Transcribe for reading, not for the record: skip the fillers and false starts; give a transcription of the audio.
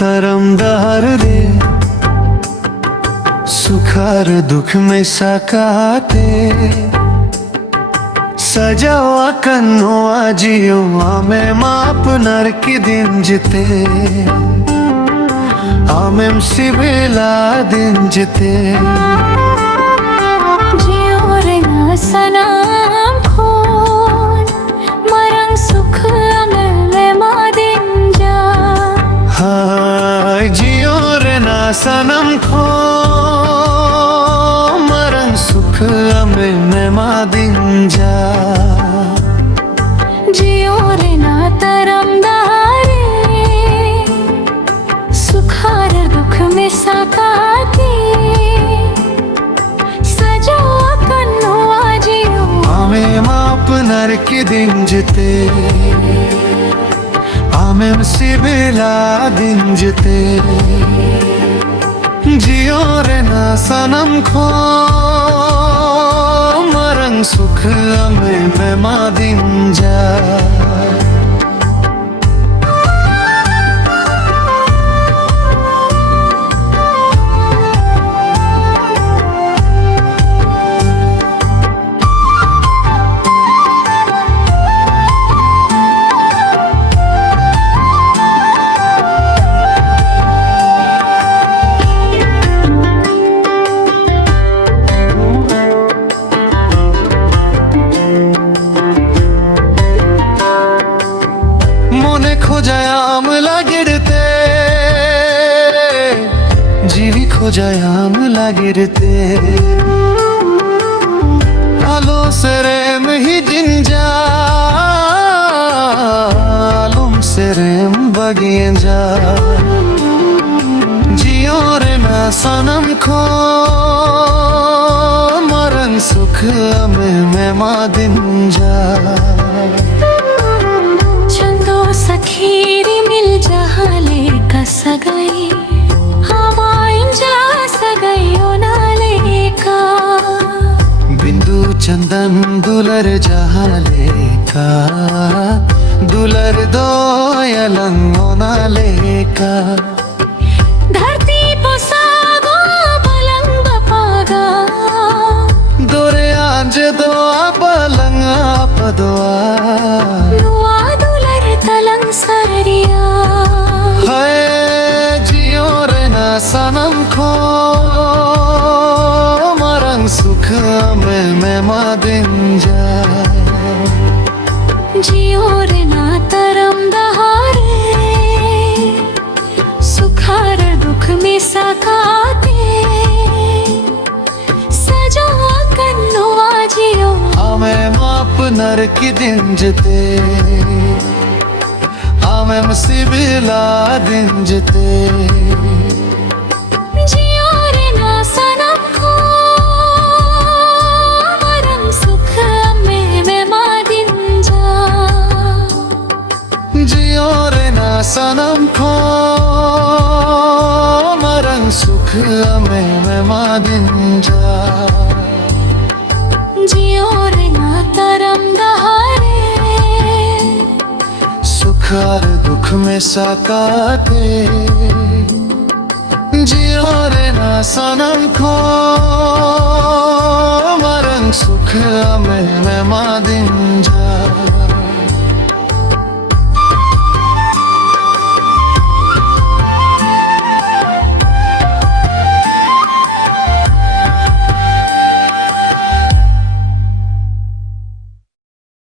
तरमदार रे सुखार दुख में साकाते सजावा कन्नो आजियो आमे माप नरकी दिन जिते आमेम सिबिला दिन जिते जियो रे ना सनम खोन मरंग सुख में मादिन जा हाय जियो रे ना सनम खो मरंग सुख में मादिन जा जियो रे ना तरमदारे सुखार दुख में साकाते सजावा कन्नो आजियो आमे माप नरकी दिन जिते आमे सिबिला दिन जिते जियो रे ना सनम खो मरंग सुख में मादिन जा খোঁজায় আমলা গিরতে জিরি খোঁজায় আমলা গিরতে আলো সেরেম হি জিনজা আলম সেরেম বগিয়ে যা জিও রে না সনম খো মরন সুখ में मादिन जा सखीरी मिल जहाले का सगाई हवाइन जा सगाई ओनाले का बिंदु चंदन दुलर जहाले का दुलर दो यलंग ओनाले का धरती पोसागो पलंग बपागा दोरे आंज दोआ पलंग पदोआ सरिया है जियो रे ना सनम खो मरंग सुख में मादिन जा जियो रे ना तरमदारे सुखार दुख में साकाते सजावा कन्नो आजियो आमे माप नरकी दिन जिते आमे सिबिला दिन जिते जियो रे ना सनम खो मरंग सुख में मादिन जा जियो रे ना सनम खो मरंग सुख में मादिन जा जियो रे ना तरमदारे सुखार दुख में साकाते जियो रे ना सनम खो मरंग सुख में मादिन